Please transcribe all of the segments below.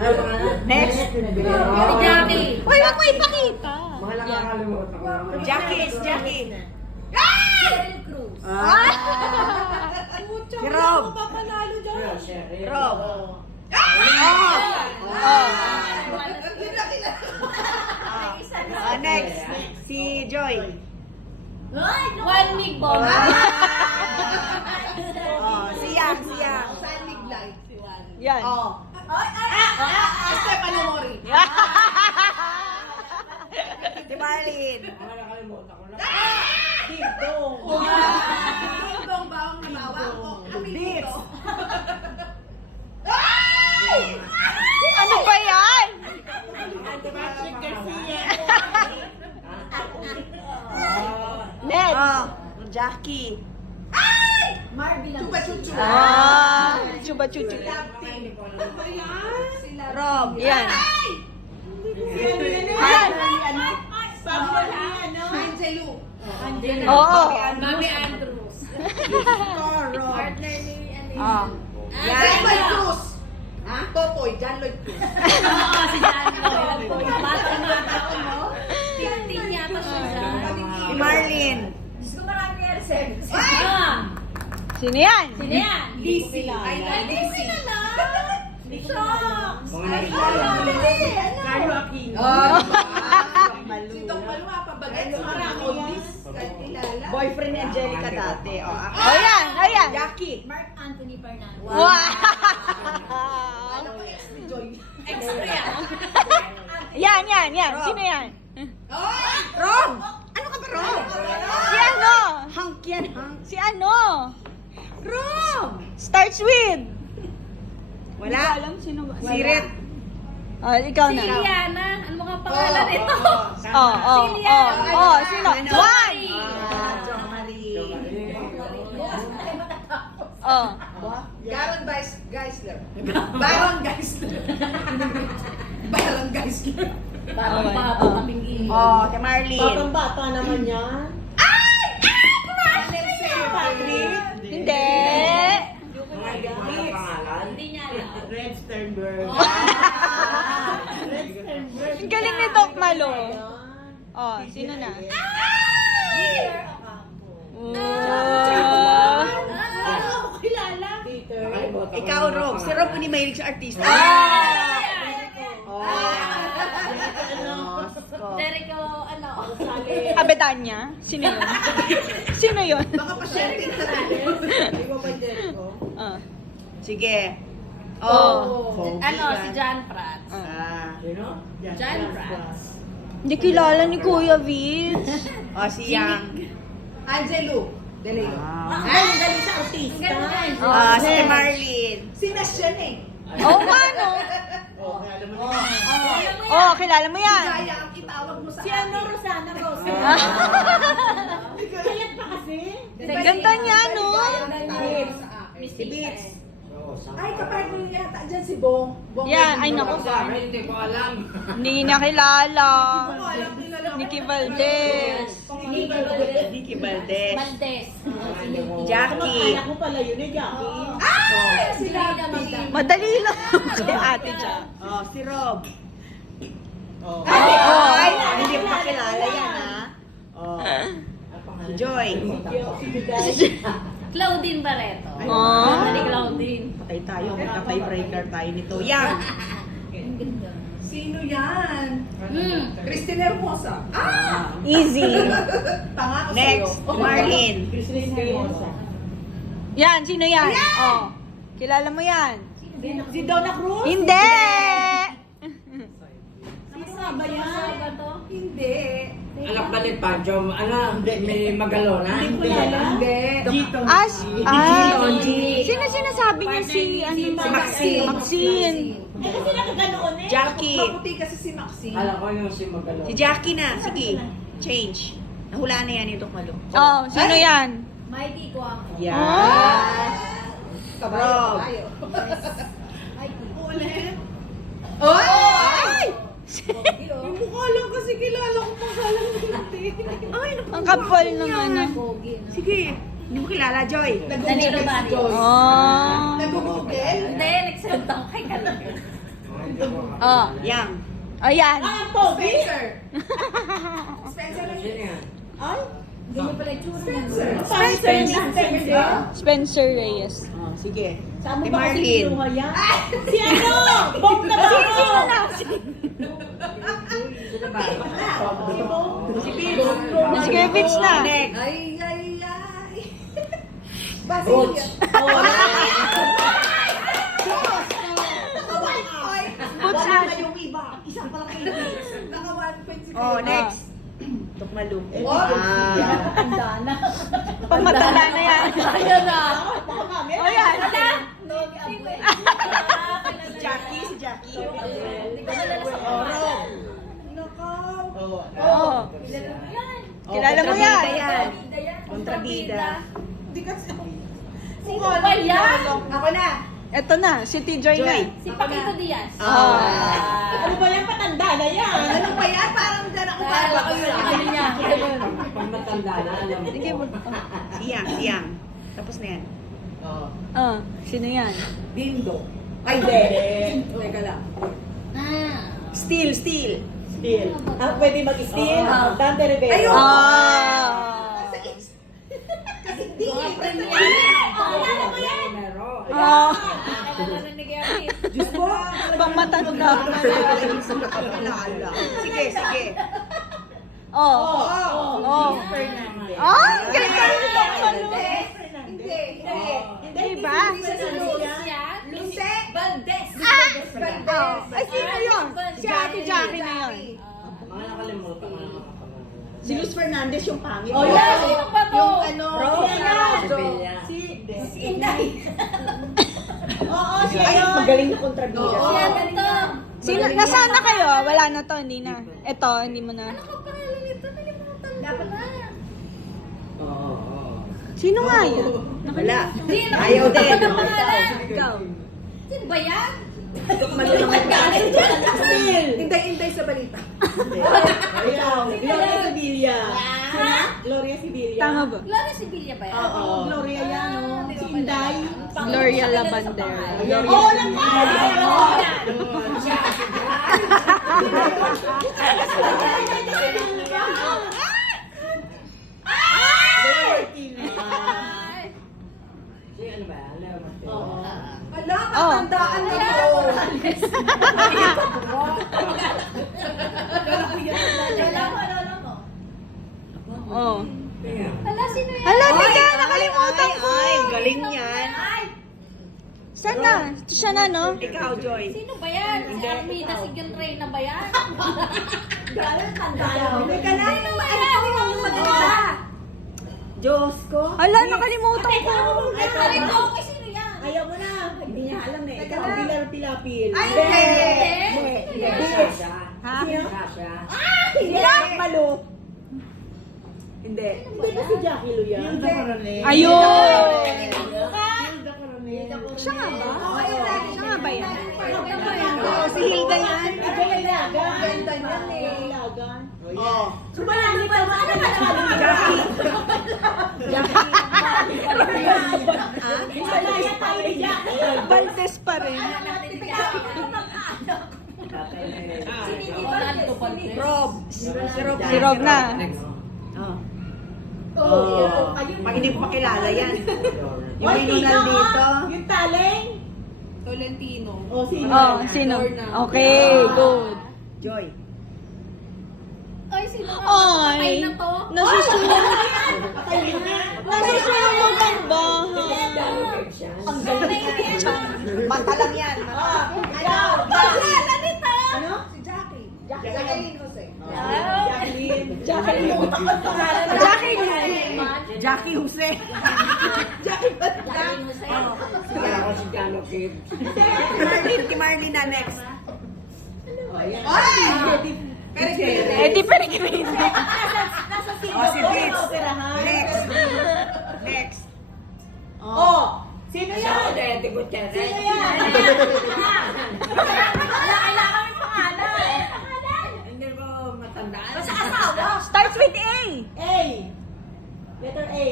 Next. Jackie. Uy, wag mo ipakita. Mga nakakalimutan ko. Jackie is Jackie. Cheryl Cruz. Si Rob. Rob. Next. Si Joy. One week bomb. Si Yang, si Yang. Yan. Stefano Mori. Si Marlene. Mga nakalimutan ko na. Dong bawang na bawang. Beats. Ano ba yan? Ned. Jackie. Chuba chuchu. Rob. Yan. Oo. Mami Andrews. Rob. Partner ni Ah. John Lloyd Cruz. Totoy, John Lloyd Cruz. Oo, si John Lloyd. Bata ko, no? 15 yata siya. Si Marlene. Diyos ko marami RSM. Sino yan? Sino yan? Lizzie. Ay, Lizzie na lang. Shocks. Mga Ay, nakikita. Carlo Aquino. Si Dong Maluma, pabagay sa Maracondis. Kilala. Boyfriend ni Angelica dati. Oh, yan. Oh, yan. Jackie. Mark Anthony Fernandez. Wow. Ano ko ex ni Joy? Ex ko yan. Yan. Sino yan? Rob. Ano ka ba, Rob? Si ano? Hank yan, Hank. Si ano? Rob. Starts with. Wala. alam sino ba? Si Red. Oh, ikaw Si na. Liana. Ano mga pangalan nito? Sino? Ano? Juan. Jo Marie. Oh. Garon Geisler. Baron Geisler. Baron Geisler. Baron Pato kaming Kay Marlene. Bata naman yan. Patrick. Hindi. Mga hindi ko alam pangalan. Hindi niya alam. Red Sternberg. Red Sternberg. Ang galing ni Doc Malo. Oh, sino na? Oh. Peter. Nakalimutan ko Ikaw, na Rob. pangalan. Si Rob hindi mahilig sa artista. Jericho, ano? Abetanya? Sino yun? Sino yun? Baka pasyente na tayo. Di ba ba Jericho? Ah. Sige. Ano, si John Prats. Sino? John Prats. Hindi kilala ni Kuya Vince. Si Yang. Angelo. De Leon. Ay, ang galing sa artista. Si Marlene. Sinas yan eh. Oo nga, no? Oh, kilala mo yan. Kaya ang itawag mo sa Si ano, Rosana Rosa. Kayat pa kasi. Ganda niya, no? Si Beats. Ay, kapartner niya yata dyan si Bong. Yan, ay naku. Hindi ko alam. Hindi niya kilala. Alam nila lang. Nicky Valdez. Vicky Valdez. Maldes. Jackie. Anak mo pala yun eh, Jackie. Ay, sila naman dyan. Madali lang si ate siya. Si Rob. Oh. Ay, hindi pa kilala yan, ha? Si Joy. Claudine Barreto. Oh. Dali Claudine. Patay tayo. May ka-tiebreaker tayo nito. Yang. Sino yan? Christine Hermosa. Easy. Tanga ko Next. Marlene. Christine Hermosa. Yan, sino yan? Oh. Kilala mo yan? Si Donna Cruz? Hindi! Sino ba yan? Hindi. Anak ba ni Pancho? Ano? May magalona? Hindi ko kilala. Hindi. Sino sinasabi niya si Maxine. Maxine. Eh, kasi nakaganoon eh. Jackie. Maputi kasi si Maxine. Alam ko yung si magalona. Si Jackie na. Sige. Change. Nahula na yan itong malo. Oh, sino yan? Mikey Guang. Yan. Kabayo, Rob. kabayo. Ulit. Ay! Yung mukha lang kasi kilala ko pangalan mo hindi. Ay, Ang kapal naman ah. sige. Hindi mo kilala, Joy. Danilo Barrios. Oh. Nag-google? Ah. Hindi, nag-send ako kay Kalagay. Oh. Yang. Ayan. Ah, ang pogi! Spencer. Spencer lang Sino yun. yan? Ay, Spencer. Spencer. Spencer Reyes. Oh, sige. Saan mo Si ba kasi Marlene. kinuha yan? Si ano? Bong na ba? Sino na? Sino ba? Si Bong. Si Bill. Si Kuya Vince na. Next. Ay. Coach. Boots Wala na. na yung iba. Isa pa lang kayo. Naka 1 point si Oh, Kuya. next. Tukmalum. Oh, Tanda na. Pamatanda na yan. Ayun na. Baka kami. O yan. Si Jackie, si Jackie. Oh, Rob. Nakaw. Oh. Oo. Kilala mo yan. Kontrabida yan. Kontrabida. Hindi kasi. Sino ba yan? Ako na. Ito na, si T-Joy na. Si Paquito Diaz. Ah. Ano ba yan? Patanda na yan. Ano pa yan? Parang dyan ako parang Pag matanda na, alam mo. Sige mo. Siyang. Tapos na yan. Oh, sino yan? Dindo. Ay, hindi. Teka lang. Steel. Steel. Ah, pwede mag-steel? Dante Rivera. Ayun. Ah. Kasi di. Kilala mo yan? Ah. Diyos ko. Pamatanda. Sige. Oh. Oh. Fernandez. Ah, galing ka rin ito. Hindi. Diba? Luce Valdez. Ah! Ay, sino yun? Si Ate Jackie na yun. Mga nakalimutan ko na nakakalimutan. Si Luz Fernandez yung pangit. Oh, yan. Sino ba to? Yung ano. Sevilla. Si Inday. Oo, siya Ay, yun. magaling na kontrabida. Oo. Siya ganito. Sino, nasaan na kayo? Wala na to, hindi na. Ito, hindi mo na. Dapat na. Oo. Sino nga yan? Wala. Ayaw din. Ikaw. Sino ba yan? Inday sa balita. Ikaw, Gloria Sevilla. Ha? Gloria Sevilla. Tama ba? Gloria Sevilla ba yan? Oo. Gloria yan, oh. Si Inday. Gloria Labandera. Oo, Si ano ba? Leo Martin. Wala, katandaan na ko. Oh. Tingnan. Hala, sino yan? Hala, teka, nakalimutan ko. Ay, galing yan. Saan na? Ito siya na, no? Ikaw, Joy. Sino ba yan? Si Armida, si Gil Reyna ba yan? Teka lang. Sino ba yan? Yung maganda. Diyos ko. Hala, nakalimutan ko. Ay, okay, sino yan? Ayaw mo na. Hindi niya alam eh. Teka Ikaw, lang. Pilar Pilapil. Ay, Hindi. Sasha. Ha? Sasha. Hindi. Malo. Hindi. Hindi ba si Jackie Lu yan? Ayun! Siya nga ba? Oo, yun lagi. Siya nga ba yan? Oo, si Hilda yan. Ilagan. Ganda yan eh. Ilagan. Oh. Sumalali pa ba? Ano ba? Malaya tayo ni Jackie. Valdez pa rin. Tatay na yun. Ronaldo Valdez. Rob. Si Rob na. Next. Oh. Pag hindi mo makilala yan. Yung inunal dito. Yung taleng. Tolentino. O, sino? Oh, sino? Okay, good. Joy. Ay, sino nga? Ay, Patay na to. nasusunod. Patay na. Nasusunod ang bahay. Ang galing niya. Mata lang yan. Ayaw. Pakilala nito. Ano? Si Jackie. Jacqueline Jose. Jacqueline. Jackie Jackie Jose. Kaya ako si Jano Kid. Si Marlene na next. Eddie Peregrine. Nasa sino? Oh, si Vince. Operahan. Next. Oh, sino Siya yan? ako dahil di Gutierrez. Sino yan? Wala, kailangan may pangalan. Hindi ko matandaan. Basta asawa. Starts with A. A. Letter A.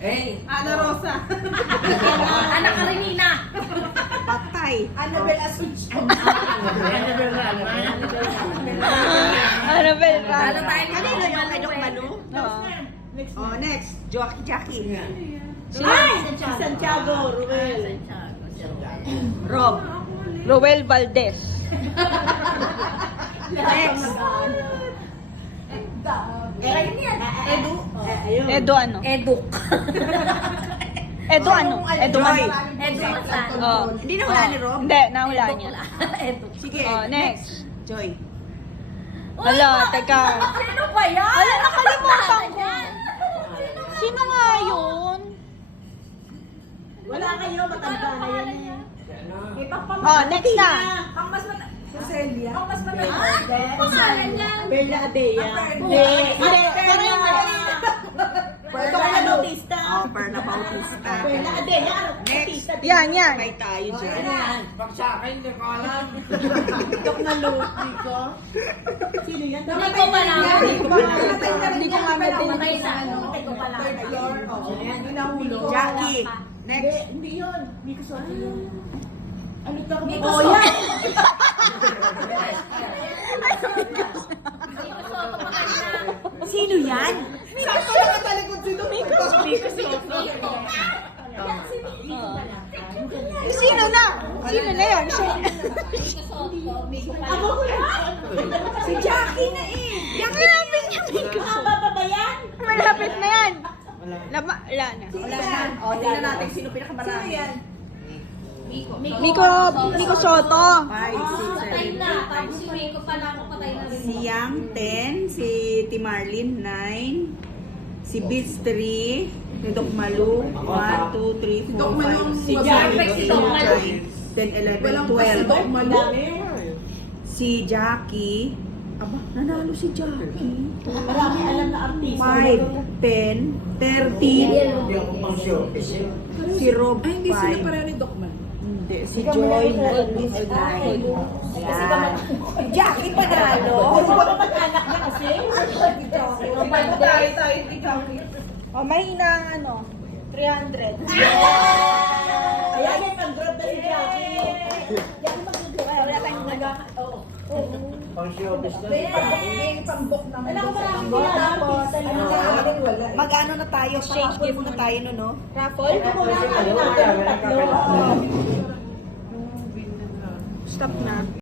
Eh, Ana Rosa. Anak Karenina. Patay. Annabel Asuncion. ano ba Oo. Oh, next. Jackie. Ay! Si Santiago, Ruel. Rob. Roel Valdez. Next. Edu. Ayun. Edo ano? Eduk. Edo ano? Edo Joy. man. Edu Masan. Oh. Hindi na wala ni Rob? Hindi, nahula niya. Eduk. Sige. Oh, next. Joy. Hala, teka. Sino ba yan? Hala, nakalimutan ko. Sino nga yun? Wala kayo, matanda na yan eh. Ano? Oh, next na. Ang mas mata... Celia. Ang mas mata... Pangalan niya. Bella Adea. Hindi, pero yung Perla Bautista. Oh, Perla Bautista. Bella Adea. Next. Yan. May tayo dyan. Pag sa akin, hindi ko alam. Tok na lupi ko. Sino yan? Hindi ko pa lang. Hindi ko nga Patay matin. na. Hindi ko pa lang. Jackie. Next. Hindi yun. Hindi ko sabi yun. Ano ka ba? Miko Oh, Soto. yan! Miko Soto patay na. Sino yan? Sakto lang katalikod sino. Miko. Sino na? Sino na yan? Miko Soto. Miko pa Ako ko yan! Si Jackie na eh. Malapit niya, Miko. Haba pa ba yan? Malapit na yan. Wala na. Wala na. O, tingnan natin sino pinakamarami. Sino yan? Miko Soto. 5, 6, patay 7, na. Tapos si Miko pa lang ako patay na rin. Si Yang 10, si Timarlin 9, si Biz 3, si Doc Malu 1, 2, 3, 4, 5, si 6, Perfect si Doc Malu. 10, 11, 12. Madami. Si Jackie. Aba, nanalo si Jackie. Marami alam na artista. 5, 10, 13. Hindi ako pang showbiz eh. Si Rob 5. Ay, hindi sila pareho ni Doc Malu. Hindi, si Joy na is 9. Yan. Si Jackie panalo. Anak niya kasi. Oh, mahina ang ano. 300. Ayan, may pag-grab na si Jackie. Yan ang mag-grab. Wala tayong Oo. Pang showbiz na. Wala ko maraming tinatapos. Mag-ano na tayo, exchange gift na tayo no, no? Raffle? Ito mo lang, ano natin, tatlo. Stop na.